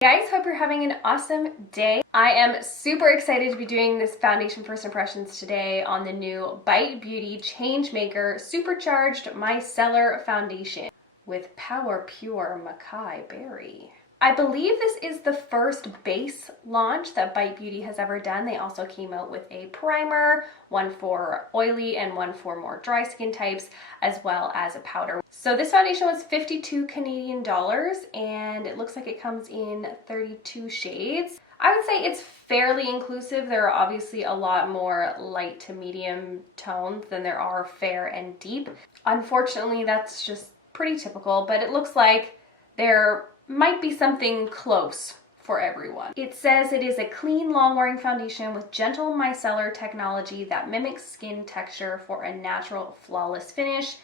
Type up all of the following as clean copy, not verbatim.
Guys, hope you're having an awesome day. I am super excited to be doing this foundation first impressions today on the new Bite Beauty Changemaker Supercharged Micellar Foundation with Power Pure Macai Berry. I believe this is the first base launch that Bite Beauty has ever done. They also came out with a primer, one for oily and one for more dry skin types, as well as a powder. So this foundation was 52 Canadian dollars and it looks like it comes in 32 shades. I would say it's fairly inclusive. There are obviously a lot more light to medium tones than there are fair and deep. Unfortunately, that's just pretty typical, but it looks like there might be something close for everyone. It says it is a clean, long-wearing foundation with gentle micellar technology that mimics skin texture for a natural, flawless finish.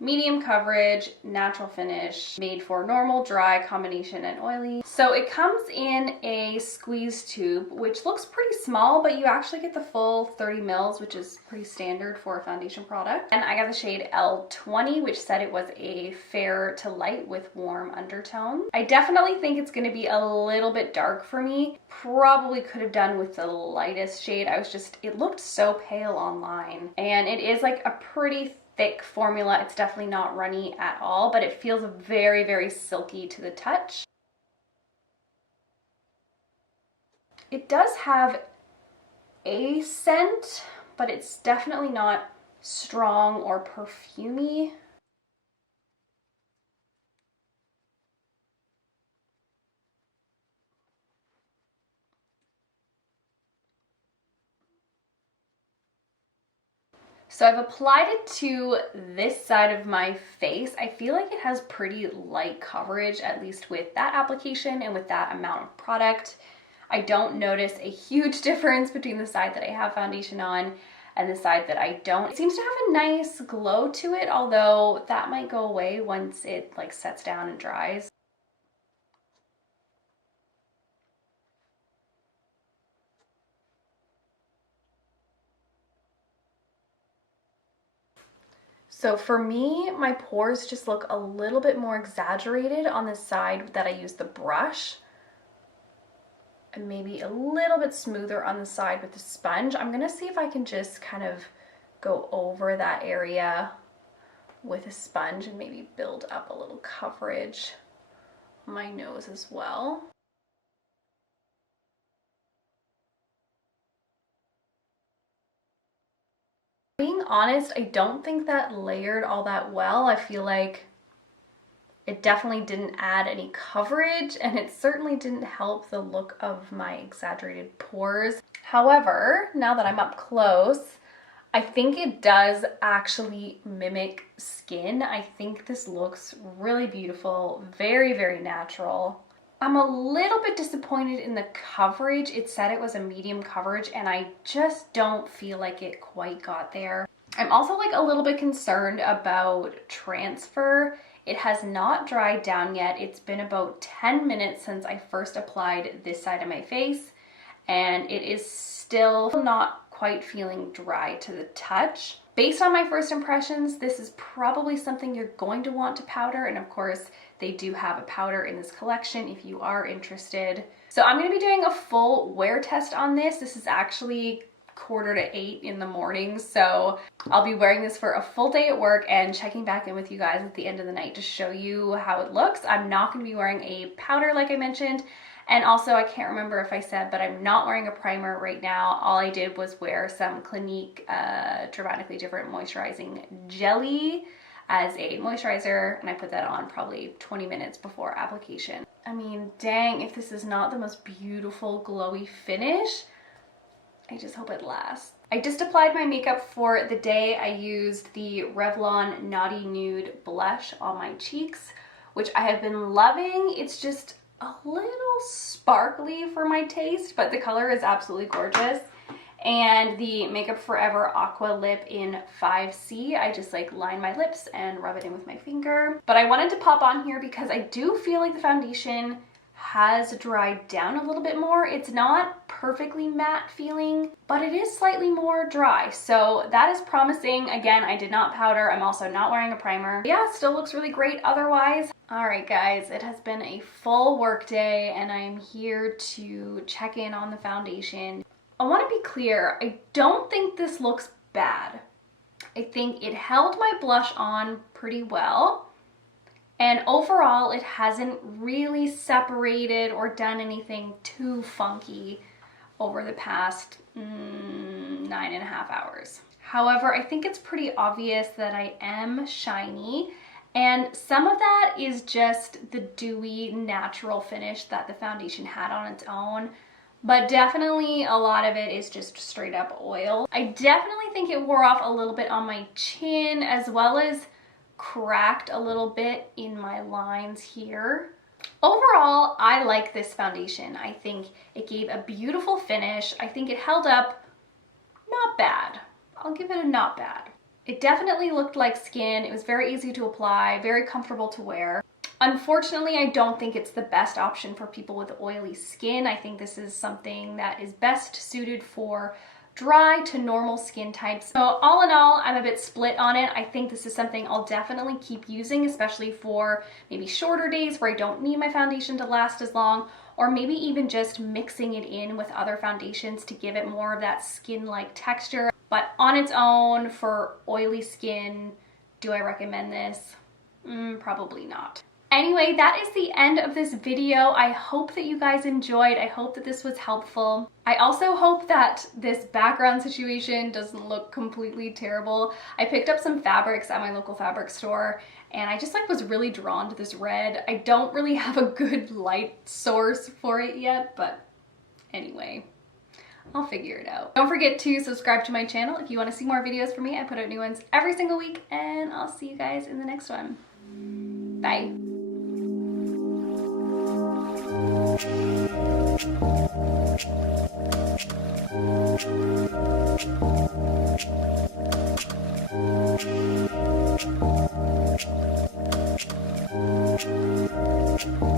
Medium coverage, natural finish, made for normal, dry, combination, and oily. So it comes in a squeeze tube, which looks pretty small, but you actually get the full 30 mils, which is pretty standard for a foundation product. And I got the shade L20, which said it was a fair to light with warm undertones. I definitely think it's gonna be a little bit dark for me. Probably could have done with the lightest shade. It looked so pale online. And it is like a pretty thick formula. It's definitely not runny at all, but it feels very, very silky to the touch. It does have a scent, but it's definitely not strong or perfumey. So I've applied it to this side of my face. I feel like it has pretty light coverage, at least with that application and with that amount of product. I don't notice a huge difference between the side that I have foundation on and the side that I don't. It seems to have a nice glow to it, although that might go away once it like sets down and dries. So for me, my pores just look a little bit more exaggerated on the side that I use the brush, and maybe a little bit smoother on the side with the sponge. I'm gonna see if I can just kind of go over that area with a sponge and maybe build up a little coverage on my nose as well. Being honest, I don't think that layered all that well. I feel like it definitely didn't add any coverage, and it certainly didn't help the look of my exaggerated pores. However, now that I'm up close, I think it does actually mimic skin. I think this looks really beautiful, very, very natural. I'm a little bit disappointed in the coverage. It said it was a medium coverage and I just don't feel like it quite got there. I'm also like a little bit concerned about transfer. It has not dried down yet. It's been about 10 minutes since I first applied this side of my face, and it is still not quite feeling dry to the touch. Based on my first impressions, this is probably something you're going to want to powder, and of course they do have a powder in this collection if you are interested. So I'm going to be doing a full wear test on this. This is actually 7:45 in the morning, so I'll be wearing this for a full day at work and checking back in with you guys at the end of the night to show you how it looks. I'm not going to be wearing a powder like I mentioned. And also, I can't remember if I said, but I'm not wearing a primer right now. All I did was wear some Clinique Dramatically Different Moisturizing Jelly as a moisturizer, and I put that on probably 20 minutes before application. I mean, dang, if this is not the most beautiful glowy finish, I just hope it lasts. I just applied my makeup for the day. I used the Revlon Naughty Nude blush on my cheeks, which I have been loving. It's just a little sparkly for my taste, but the color is absolutely gorgeous. And the Makeup Forever Aqua Lip in 5C, I just like line my lips and rub it in with my finger. But I wanted to pop on here because I do feel like the foundation has dried down a little bit more. It's not perfectly matte feeling, but it is slightly more dry. So that is promising. Again, I did not powder. I'm also not wearing a primer. Yeah, it still looks really great otherwise. All right, guys, it has been a full work day and I'm here to check in on the foundation. I want to be clear, I don't think this looks bad. I think it held my blush on pretty well. And overall, it hasn't really separated or done anything too funky over the past 9.5 hours. However, I think it's pretty obvious that I am shiny, and some of that is just the dewy, natural finish that the foundation had on its own, but definitely a lot of it is just straight up oil. I definitely think it wore off a little bit on my chin, as well as cracked a little bit in my lines here. Overall, I like this foundation. I think it gave a beautiful finish. I think it held up not bad. I'll give it a not bad. It definitely looked like skin. It was very easy to apply, very comfortable to wear. Unfortunately, I don't think it's the best option for people with oily skin. I think this is something that is best suited for dry to normal skin types. So all in all, I'm a bit split on it. I think this is something I'll definitely keep using, especially for maybe shorter days where I don't need my foundation to last as long, or maybe even just mixing it in with other foundations to give it more of that skin-like texture. But on its own, for oily skin, do I recommend this? Probably not. Anyway, that is the end of this video. I hope that you guys enjoyed. I hope that this was helpful. I also hope that this background situation doesn't look completely terrible. I picked up some fabrics at my local fabric store and I just was really drawn to this red. I don't really have a good light source for it yet, but anyway, I'll figure it out. Don't forget to subscribe to my channel if you want to see more videos from me. I put out new ones every single week, and I'll see you guys in the next one. Bye. Thank you.